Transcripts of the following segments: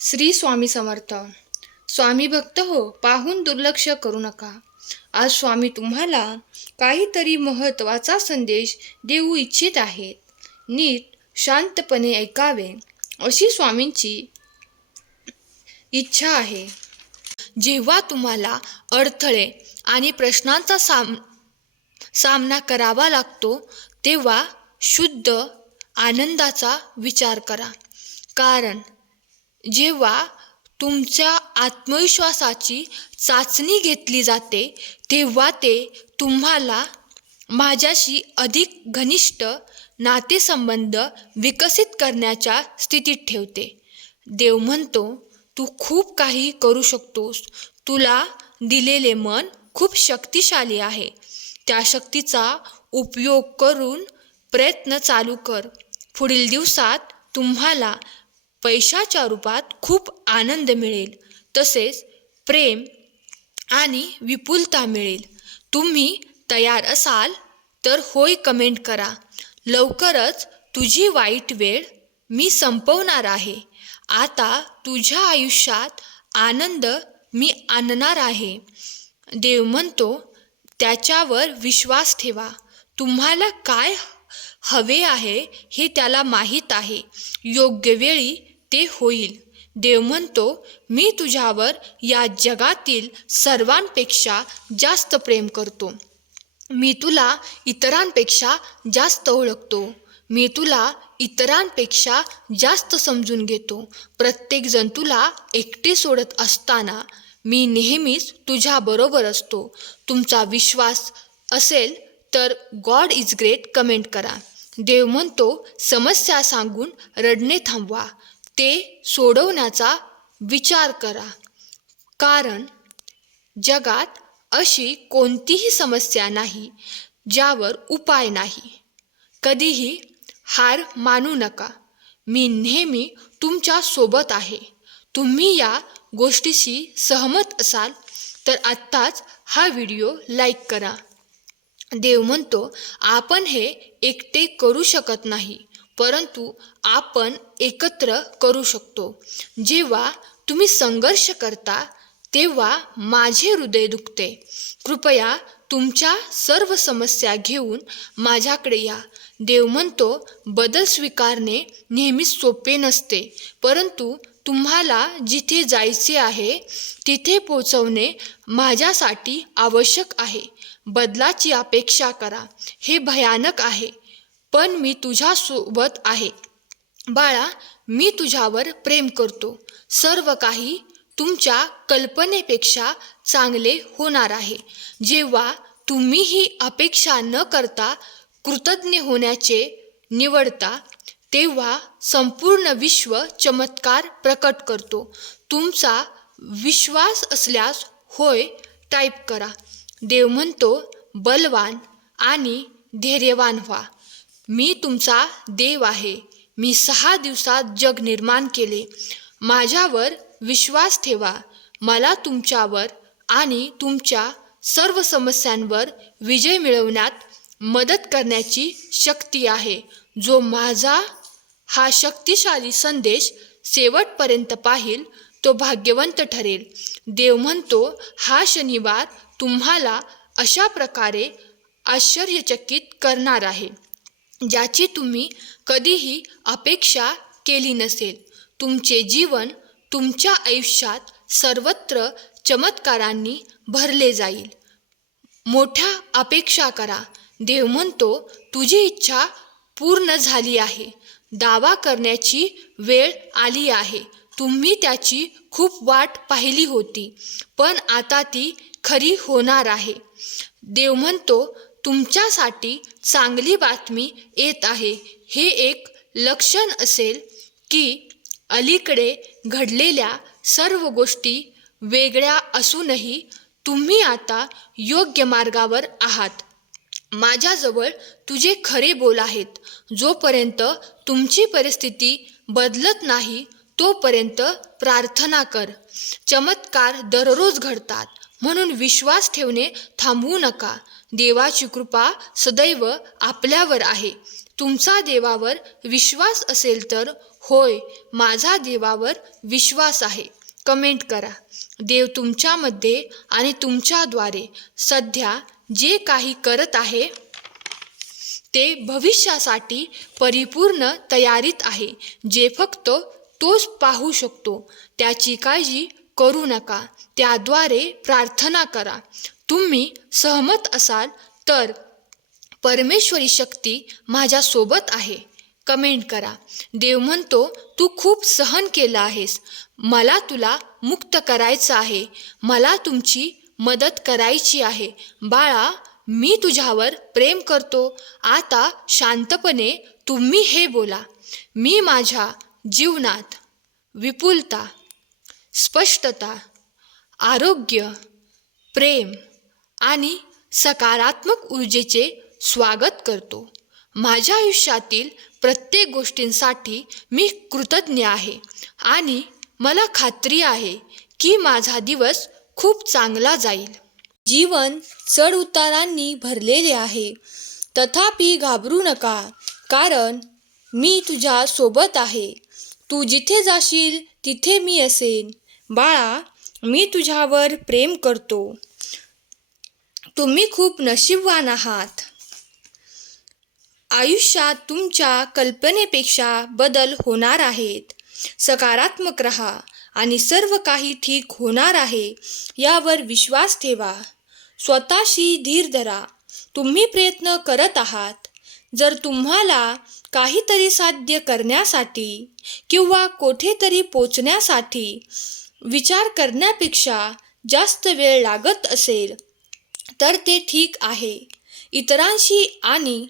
श्री स्वामी समर्थ. स्वामी भक्त हो पाहून दुर्लक्ष करू नका. आज स्वामी तुम्हाला काहीतरी महत्त्वाचा संदेश देऊ इच्छित आहेत. नीट शांतपणे ऐकावे अशी स्वामींची इच्छा आहे. जेव्हा तुम्हाला अडथळे आणि प्रश्नांचा साम सामना करावा लागतो तेव्हा शुद्ध आनंदाचा विचार करा. कारण जेव्हा तुमच्या आत्मविश्वासाची चाचणी घेतली जाते तेव्हा ते तुम्हाला माझ्याशी अधिक घनिष्ठ नातेसंबंध विकसित करण्याच्या स्थितीत ठेवते. देव म्हणतो तू खूप काही करू शकतोस. तुला दिलेले मन खूप शक्तिशाली आहे. त्या शक्तीचा उपयोग करून प्रयत्न चालू कर. पुढील दिवसात तुम्हाला पैशाच्या रूपात खूप आनंद मिळेल. तसेच प्रेम आणि विपुलता मिळेल. तुम्ही तयार असाल तर होय कमेंट करा. लवकरच तुझी वाईट वेळ मी संपवणार आहे. आता तुझ्या आयुष्यात आनंद मी आणणार आहे. देव म्हणतो त्याच्यावर विश्वास ठेवा. तुम्हाला काय हवे आहे हे त्याला माहीत आहे. योग्य वेळी ते होईल. देव म्हणतो मी तुझ्यावर या जगातील सर्वांपेक्षा जास्त प्रेम करतो. मी तुला इतरांपेक्षा जास्त ओळखतो. मी तुला इतरांपेक्षा जास्त समजून घेतो. प्रत्येकजण तुला एकटे सोडत असताना मी नेहमीच तुझ्याबरोबर असतो. तुमचा विश्वास असेल तर गॉड इज ग्रेट कमेंट करा. देव म्हणतो समस्या सांगून रडणे थांबवा. ते सोडवण्याचा विचार करा. कारण जगात अशी कोणतीही समस्या नाही ज्यावर उपाय नाही. कधीही हार मानू नका. मी नेहमी तुमच्यासोबत आहे. तुम्ही या गोष्टीशी सहमत असाल तर आत्ताच हा व्हिडिओ लाईक करा. देव म्हणतो आपण हे एकटे करू शकत नाही. परंतु आपण एकत्र करू शकतो. जेव्हा तुम्ही संघर्ष करता तेव्हा माझे हृदय दुखते. कृपया तुमच्या सर्व समस्या घेऊन माझ्याकडे या. देव म्हणतो बदल स्वीकारणे नेहमीच सोपे नसते. परंतु तुम्हाला जिथे जायचे आहे तिथे पोचवणे माझ्यासाठी आवश्यक आहे. बदलाची अपेक्षा करा. हे भयानक आहे. पण मी तुझ्यासोबत आहे. बाळा मी तुझ्यावर प्रेम करतो. सर्व काही तुमच्या कल्पनेपेक्षा चांगले होणार आहे. जेव्हा तुम्ही ही अपेक्षा न करता कृतज्ञ होण्याचे निवडता तेव्हा संपूर्ण विश्व चमत्कार प्रकट करतो. तुमचा विश्वास असल्यास होय टाईप करा. देव म्हणतो बलवान आणि धैर्यवान व्हा. मी तुमचा देव आहे. मी सहा दिवसात जग निर्माण केले. माझ्यावर विश्वास ठेवा. मला तुमच्यावर आणि तुमच्या सर्व समस्यांवर विजय मिळवण्यात मदत करण्याची शक्ती आहे. जो माझा हा शक्तिशाली संदेश शेवटपर्यंत पाहिल तो भाग्यवंत ठरेल. देव म्हणतो हा शनिवार तुम्हाला अशा प्रकारे आश्चर्यचकित करणार आहे. ज्याची तुम्ही कधीही अपेक्षा केली नसेल. तुमचे जीवन तुमच्या आयुष्यात सर्वत्र चमत्कारांनी भरले जाईल. मोठ्या अपेक्षा करा. देव म्हणतो तुझी इच्छा पूर्ण झाली आहे. दावा करण्याची वेळ आली आहे. तुम्ही त्याची खूप वाट पाहिली होती पण आता ती खरी होणार आहे. देव म्हणतो तुमच्यासाठी चांगली बातमी येत आहे. हे एक लक्षण असेल की अलीकडे घडलेल्या सर्व गोष्टी वेगळ्या असूनही तुम्ही आता योग्य मार्गावर आहात. माझ्याजवळ तुझे खरे बोल आहेत. जोपर्यंत तुमची परिस्थिती बदलत नाही तोपर्यंत प्रार्थना कर. चमत्कार दररोज घडतात. म्हणून विश्वास ठेवणे थांबवू नका. देवाची कृपा सदैव आपल्यावर आहे. तुमचा देवावर विश्वास असेल तर होय माझा देवावर विश्वास आहे. कमेंट करा. देव तुमच्यामध्ये आणि तुमच्याद्वारे सध्या जे काही करत आहे ते भविष्यासाठी परिपूर्ण तयारीत आहे. जे फक्त तोच पाहू शकतो त्याची काळजी करू नका. त्याद्वारे प्रार्थना करा. तुम्ही सहमत असाल तर परमेश्वरी शक्ती माझ्यासोबत आहे. कमेंट करा. देव म्हणतो तू खूप सहन केलं आहेस. मला तुला मुक्त करायचं आहे. मला तुमची मदत करायची आहे. बाळा मी तुझ्यावर प्रेम करतो. आता शांतपणे तुम्ही हे बोला. मी माझ्या जीवनात विपुलता स्पष्टता आरोग्य प्रेम आणि सकारात्मक ऊर्जेचे स्वागत करतो. माझ्या आयुष्यातील प्रत्येक गोष्टींसाठी मी कृतज्ञ आहे आणि मला खात्री आहे की माझा दिवस खूप चांगला जाईल. जीवन चढ उतारांनी भरलेले आहे. तथापि घाबरू नका कारण मी तुझ्या सोबत आहे. तू जिथे जाशील तिथे मी असेन. बाळा मी तुझ्यावर प्रेम करतो. तुम्ही खूप नशीबवान आहात. आयुष्यात तुमच्या कल्पनेपेक्षा बदल होणार आहेत. सकारात्मक रहा आणि सर्व काही ठीक होणार आहे यावर विश्वास ठेवा. स्वतःशी धीर धरा. तुम्ही प्रयत्न करत आहात. जर तुम्हाला काहीतरी साध्य करण्यासाठी किंवा कोठेतरी पोचण्यासाठी विचार करण्यापेक्षा जास्त वेळ लागत असेल तर ते ठीक आहे. इतरांशी आणि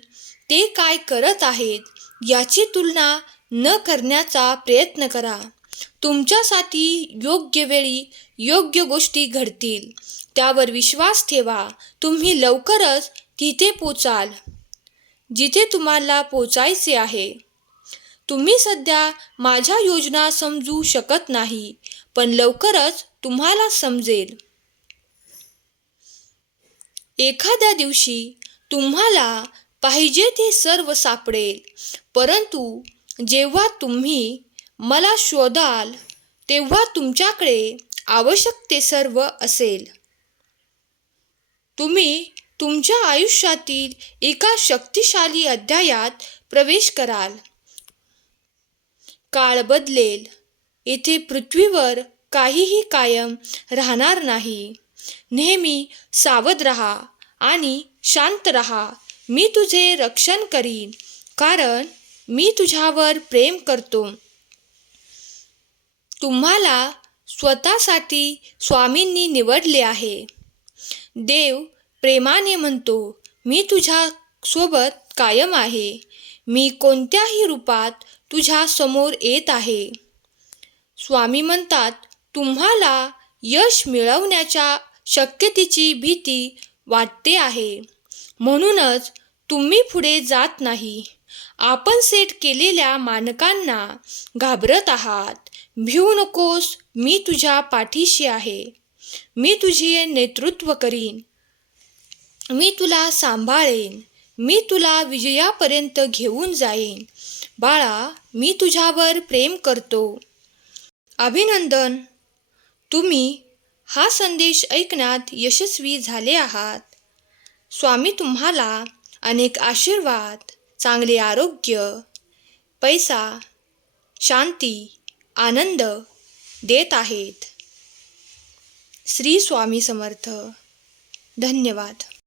ते काय करत आहेत याची तुलना न करण्याचा प्रयत्न करा. तुमच्यासाठी योग्य वेळी योग्य गोष्टी घडतील. त्यावर विश्वास ठेवा. तुम्ही लवकरच तिथे पोचाल जिथे तुम्हाला पोचायचे आहे. तुम्ही सध्या माझ्या योजना समजू शकत नाही. पण लवकरच तुम्हाला समजेल. एखाद्या दिवशी तुम्हाला पाहिजे ते सर्व सापडेल परंतु जेव्हा तुम्ही मला शोधाल तेव्हा तुमच्याकडे आवश्यक ते सर्व असेल. तुम्ही तुमच्या आयुष्यातील एका शक्तिशाली अध्यायात प्रवेश कराल. काळ बदलेल. येथे पृथ्वीवर काहीही कायम राहणार नाही. नेहमी सावध रहा आणि शांत रहा. मी तुझे रक्षण करीन कारण मी तुझ्यावर प्रेम करतो. तुम्हाला स्वतःसाठी स्वामींनी निवडले आहे. देव प्रेमाने म्हणतो मी तुझ्या सोबत कायम आहे. मी कोणत्याही रूपात तुझ्या समोर येत आहे. स्वामी म्हणतात तुम्हाला यश मिळवण्याच्या शक्यतेची भीती वाटते आहे. म्हणूनच तुम्ही पुढे जात नाही. आपण सेट केलेल्या मानकांना घाबरत आहात. भिवू नकोस मी तुझ्या पाठीशी आहे. मी तुझे नेतृत्व करीन. मी तुला सांभाळेन. मी तुला विजयापर्यंत घेऊन जाईन. बाळा मी तुझ्यावर प्रेम करतो. अभिनंदन. तुम्ही हा संदेश ऐकण्यात यशस्वी झाले आहात. स्वामी तुम्हाला अनेक आशीर्वाद चांगले आरोग्य पैसा शांती आनंद देत आहेत. श्री स्वामी समर्थ. धन्यवाद.